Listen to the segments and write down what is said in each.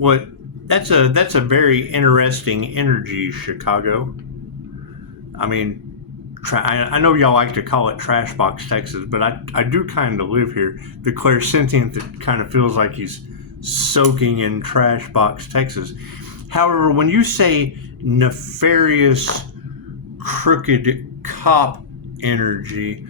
What? That's a very interesting energy, Chicago. I mean, I know y'all like to call it Trash Box, Texas, but I do kind of live here. The clairsentient that kind of feels like he's soaking in Trash Box, Texas. However, when you say nefarious, crooked cop energy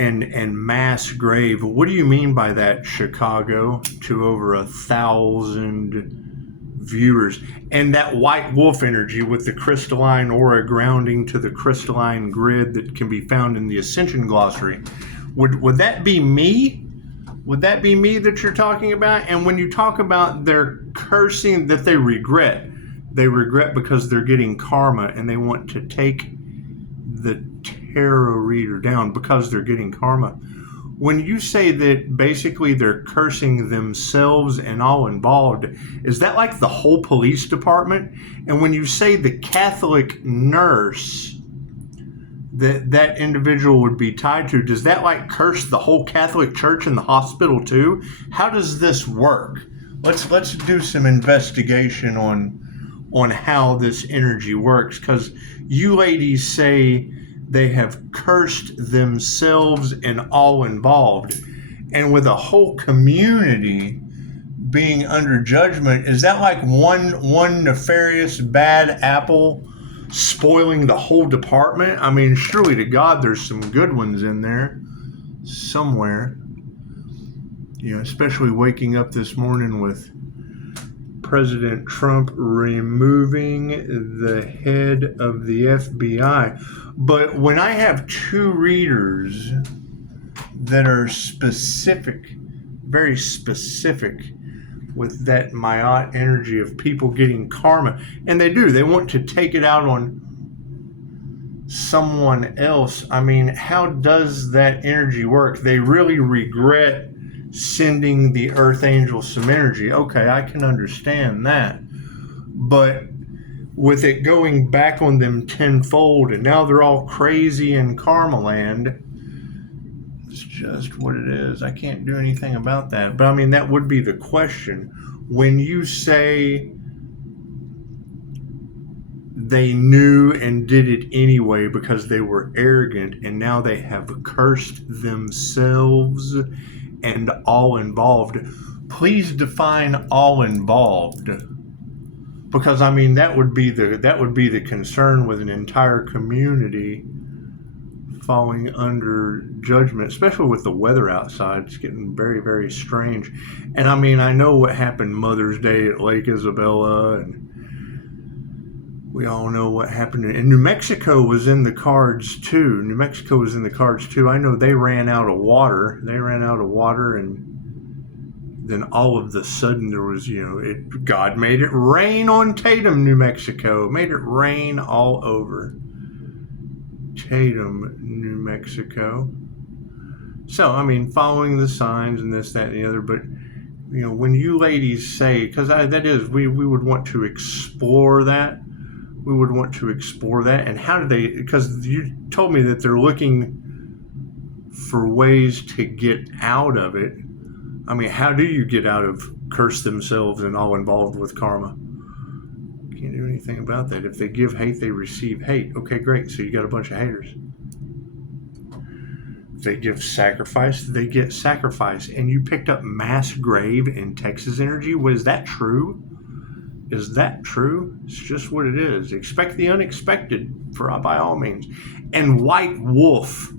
and mass grave, what do you mean by that, Chicago? To over 1,000 viewers. And that white wolf energy with the crystalline aura grounding to the crystalline grid that can be found in the Ascension Glossary. Would that be me? Would that be me that you're talking about? And when you talk about their cursing that they regret because they're getting karma and they want to take the tarot reader down because they're getting karma. When you say that basically they're cursing themselves and all involved, is that like the whole police department? And when you say the Catholic nurse that individual would be tied to, does that like curse the whole Catholic Church and the hospital too? How does this work? Let's do some investigation on how this energy works, because you ladies say they have cursed themselves and all involved. And with a whole community being under judgment, is that like one nefarious bad apple spoiling the whole department? I mean, surely to God there's some good ones in there somewhere. You know, especially waking up this morning with President Trump removing the head of the FBI. But when I have two readers that are specific, very specific with that Mayat energy of people getting karma, and they want to take it out on someone else. I mean, how does that energy work? They really regret sending the Earth Angel some energy. Okay, I can understand that. But with it going back on them tenfold, and now they're all crazy in Karma Land, it's just what it is. I can't do anything about that. But I mean, that would be the question. When you say they knew and did it anyway because they were arrogant, and now they have cursed themselves and all involved. Please define all involved, because I mean that would be the concern with an entire community falling under judgment, especially with the weather outside. It's getting very, very strange. And I mean, I know what happened Mother's Day at Lake Isabella, and we all know what happened. And New Mexico was in the cards too. I know they ran out of water. And then all of the sudden there was, God made it rain on Tatum, New Mexico. Made it rain all over Tatum, New Mexico. So, I mean, following the signs and this, that, and the other. But, when you ladies say, because we would want to explore that. And how do they, because you told me that they're looking for ways to get out of it. I mean, how do you get out of curse themselves and all involved with karma? Can't do anything about that. If they give hate, they receive hate. Okay, great. So you got a bunch of haters. If they give sacrifice, they get sacrifice. And you picked up mass grave in Texas energy. Was that true? Is that true? It's just what it is. Expect the unexpected, by all means. And white wolf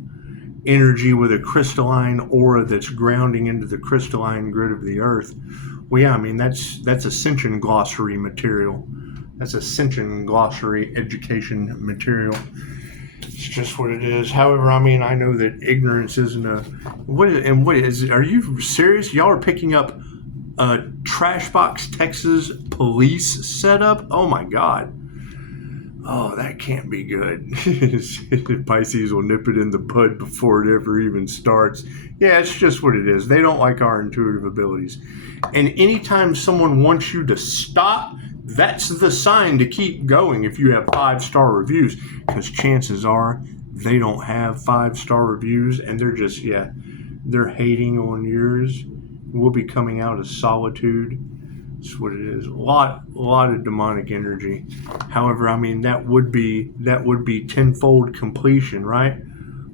energy with a crystalline aura that's grounding into the crystalline grid of the earth. Well, yeah, I mean, that's Ascension Glossary material. That's Ascension Glossary education material. It's just what it is. However, I mean, I know that ignorance isn't are you serious? Y'all are picking up Trashbox, Texas police setup? Oh my God. Oh, that can't be good. Pisces will nip it in the bud before it ever even starts. Yeah, it's just what it is. They don't like our intuitive abilities. And anytime someone wants you to stop, that's the sign to keep going if you have 5-star reviews, because chances are they don't have 5-star reviews and they're just, they're hating on yours. We'll be coming out of solitude That's what it is. A lot of demonic energy. However, I mean that would be tenfold completion, right?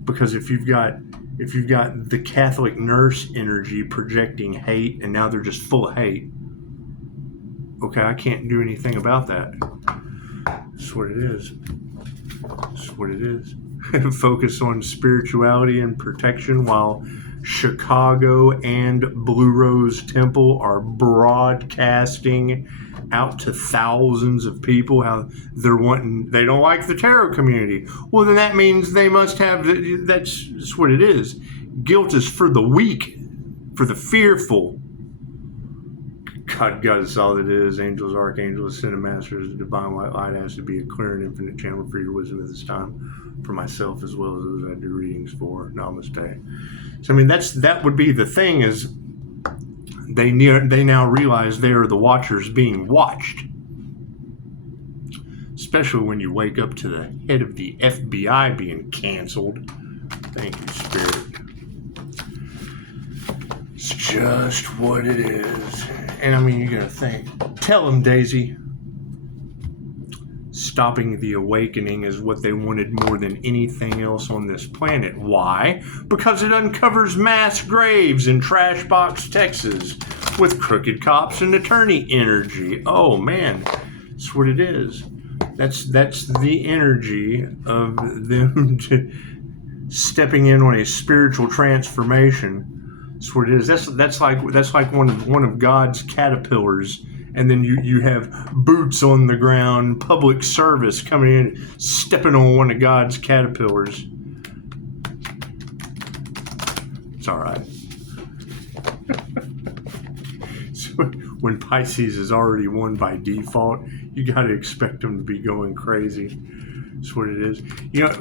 Because if you've got the Catholic nurse energy projecting hate, and now they're just full of hate. Okay, I can't do anything about that. That's what it is. That's what it is. Focus on spirituality and protection while Chicago and Blue Rose Temple are broadcasting out to thousands of people how they don't like the tarot community. Well, then that means they must have, that's what it is. Guilt is for the weak, for the fearful. God is all it is. Angels, archangels, ascended masters, the divine white light has to be a clear and infinite channel for your wisdom at this time, for myself as well as those I do readings for. Namaste. So I mean that would be the thing, is they now realize they are the watchers being watched. Especially when you wake up to the head of the FBI being canceled. Thank you, Spirit. It's just what it is. And I mean, you're going to think, tell them, Daisy. Stopping the awakening is what they wanted more than anything else on this planet. Why? Because it uncovers mass graves in Trashbox, Texas, with crooked cops and attorney energy. Oh man, that's what it is. That's the energy of them stepping in on a spiritual transformation. That's what it is. That's like one of God's caterpillars. And then you have boots on the ground, public service coming in, stepping on one of God's caterpillars. It's all right. So when Pisces is already won by default, you got to expect them to be going crazy. That's what it is. You know,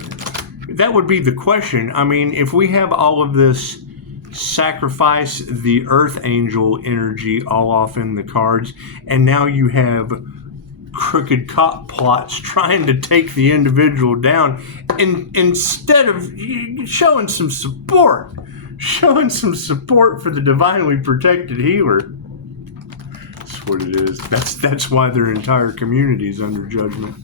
that would be the question. I mean, if we have all of this sacrifice the earth angel energy all off in the cards, and now you have crooked cop plots trying to take the individual down, and instead of showing some support for the divinely protected healer. That's what it is. That's why their entire community is under judgment.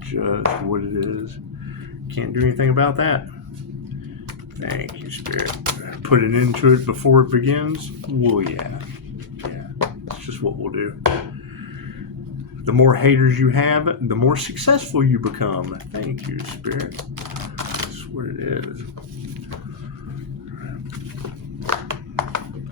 Just what it is. Can't do anything about that. Thank you, Spirit. Put an end to it before it begins? Well, yeah. It's just what we'll do. The more haters you have, the more successful you become. Thank you, Spirit. That's what it is.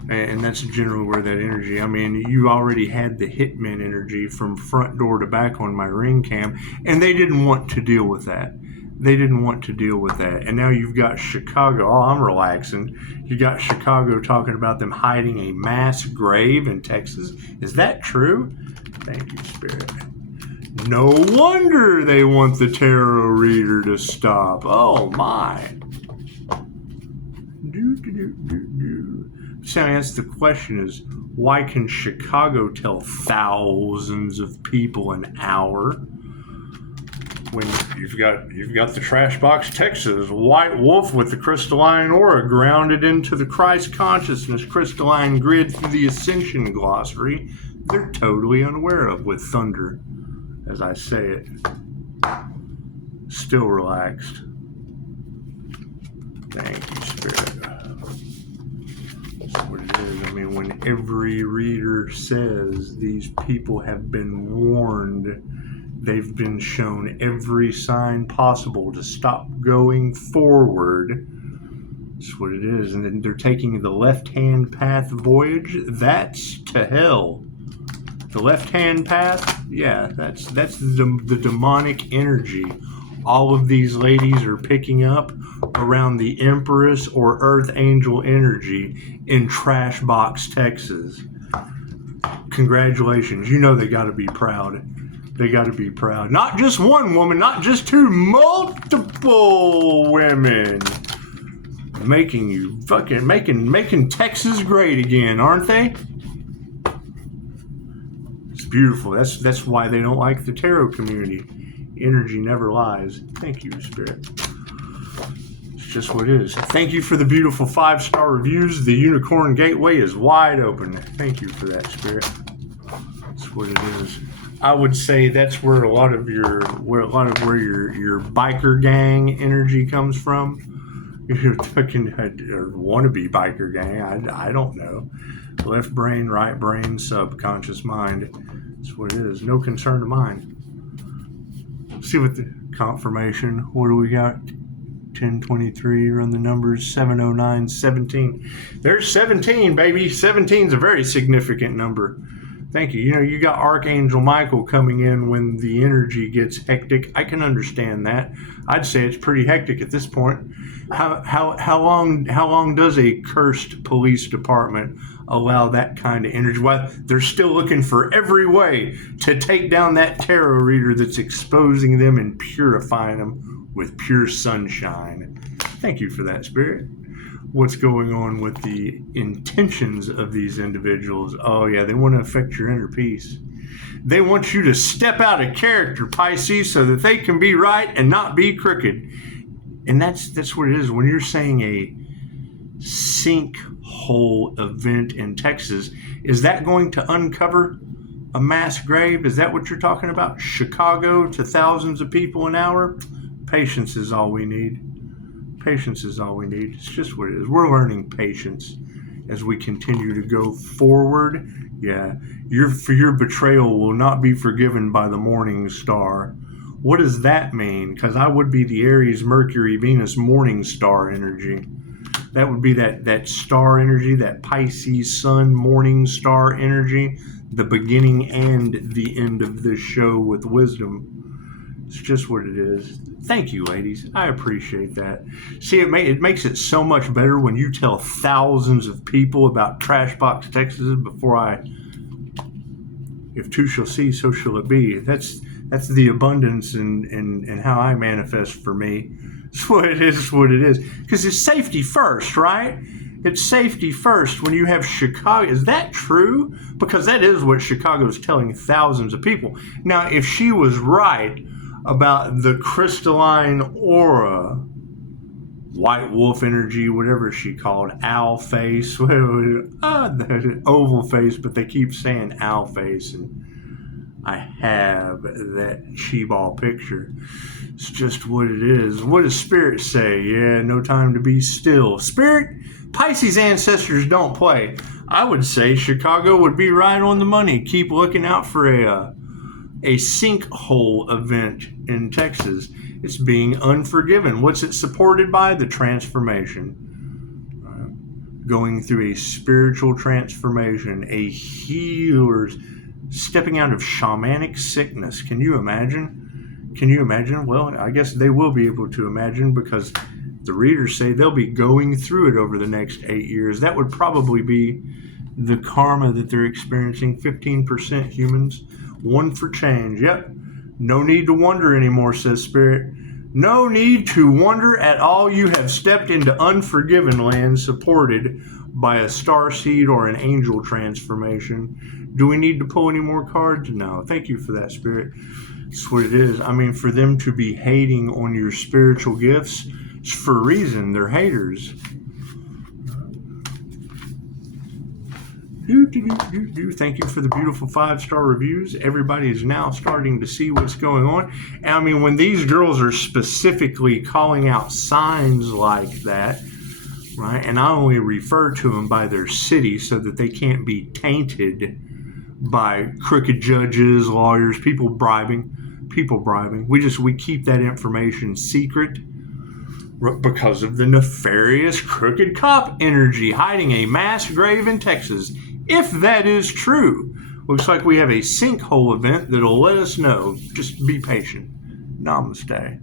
And that's generally where that energy, I mean, you already had the hitman energy from front door to back on my ring cam, and they didn't want to deal with that. And now you've got Chicago. Oh, I'm relaxing. You got Chicago talking about them hiding a mass grave in Texas. Is that true? Thank you, Spirit. No wonder they want the tarot reader to stop. Oh, my. So I guess the question is, why can Chicago tell thousands of people an hour when you've got the Trashbox, Texas, white wolf with the crystalline aura grounded into the Christ consciousness crystalline grid through the Ascension glossary they're totally unaware of with thunder, as I say it. Still relaxed. Thank you, Spirit. That's what it is. I mean, when every reader says these people have been warned, they've been shown every sign possible to stop going forward. That's what it is. And then they're taking the left-hand path voyage. That's to hell. The left-hand path, yeah, that's the demonic energy all of these ladies are picking up around the Empress or Earth Angel energy in Trashbox, Texas. Congratulations. You know they got to be proud. They got to be proud. Not just one woman, not just two, multiple women. Making Texas great again, aren't they? It's beautiful. That's why they don't like the tarot community. Energy never lies. Thank you, Spirit. It's just what it is. Thank you for the beautiful 5-star reviews. The Unicorn Gateway is wide open. Thank you for that, Spirit. That's what it is. I would say that's where a lot of your biker gang energy comes from. You're fucking or wannabe biker gang. I don't know. Left brain, right brain, subconscious mind. That's what it is. No concern of mine. See what the confirmation. What do we got? 1023, run the numbers, 709, 17. There's 17, baby. 17 is a very significant number. Thank you. You know, you got Archangel Michael coming in when the energy gets hectic. I can understand that. I'd say it's pretty hectic at this point. How long does a cursed police department allow that kind of energy? Well, they're still looking for every way to take down that tarot reader that's exposing them and purifying them with pure sunshine. Thank you for that, Spirit. What's going on with the intentions of these individuals? Oh yeah, they want to affect your inner peace. They want you to step out of character, Pisces, so that they can be right and not be crooked. And that's what it is. When you're saying a sinkhole event in Texas, is that going to uncover a mass grave? Is that what you're talking about? Chicago to thousands of people an hour? Patience is all we need. Patience is all we need. It's just what it is. We're learning patience as we continue to go forward. Yeah, your betrayal will not be forgiven by the morning star. What does that mean? Because I would be the Aries, Mercury, Venus morning star energy. That would be that star energy, that Pisces sun morning star energy, the beginning and the end of this show with wisdom. It's just what it is. Thank you, ladies. I appreciate that. See, it makes it so much better when you tell thousands of people about Trashbox Texas before if two shall see, so shall it be. That's the abundance and how I manifest for me. It's what it is. It's what it is. Because it's safety first, right? It's safety first when you have Chicago. Is that true? Because that is what Chicago is telling thousands of people. Now, if she was right about the crystalline aura, white wolf energy, whatever she called, owl face, the oval face, but they keep saying owl face, and I have that she-ball picture. It's just what it is. What does Spirit say? Yeah, no time to be still. Spirit, Pisces ancestors don't play. I would say Chicago would be right on the money. Keep looking out for a sinkhole event in Texas. It's being unforgiven. What's it supported by? The transformation. Going through a spiritual transformation, a healer's stepping out of shamanic sickness. Can you imagine? Can you imagine? Well, I guess they will be able to imagine because the readers say they'll be going through it over the next 8 years. That would probably be the karma that they're experiencing. 15% humans, one for change. Yep. No need to wonder anymore, says Spirit. No need to wonder at all. You have stepped into unforgiven land supported by a starseed or an angel transformation. Do we need to pull any more cards? No. Thank you for that, Spirit. That's what it is. I mean, for them to be hating on your spiritual gifts, it's for a reason. They're haters. Thank you for the beautiful 5-star reviews. Everybody is now starting to see what's going on. And I mean, when these girls are specifically calling out signs like that, right? And I only refer to them by their city so that they can't be tainted by crooked judges, lawyers, people bribing. We keep that information secret because of the nefarious crooked cop energy hiding a mass grave in Texas. If that is true, looks like we have a sinkhole event that'll let us know. Just be patient. Namaste.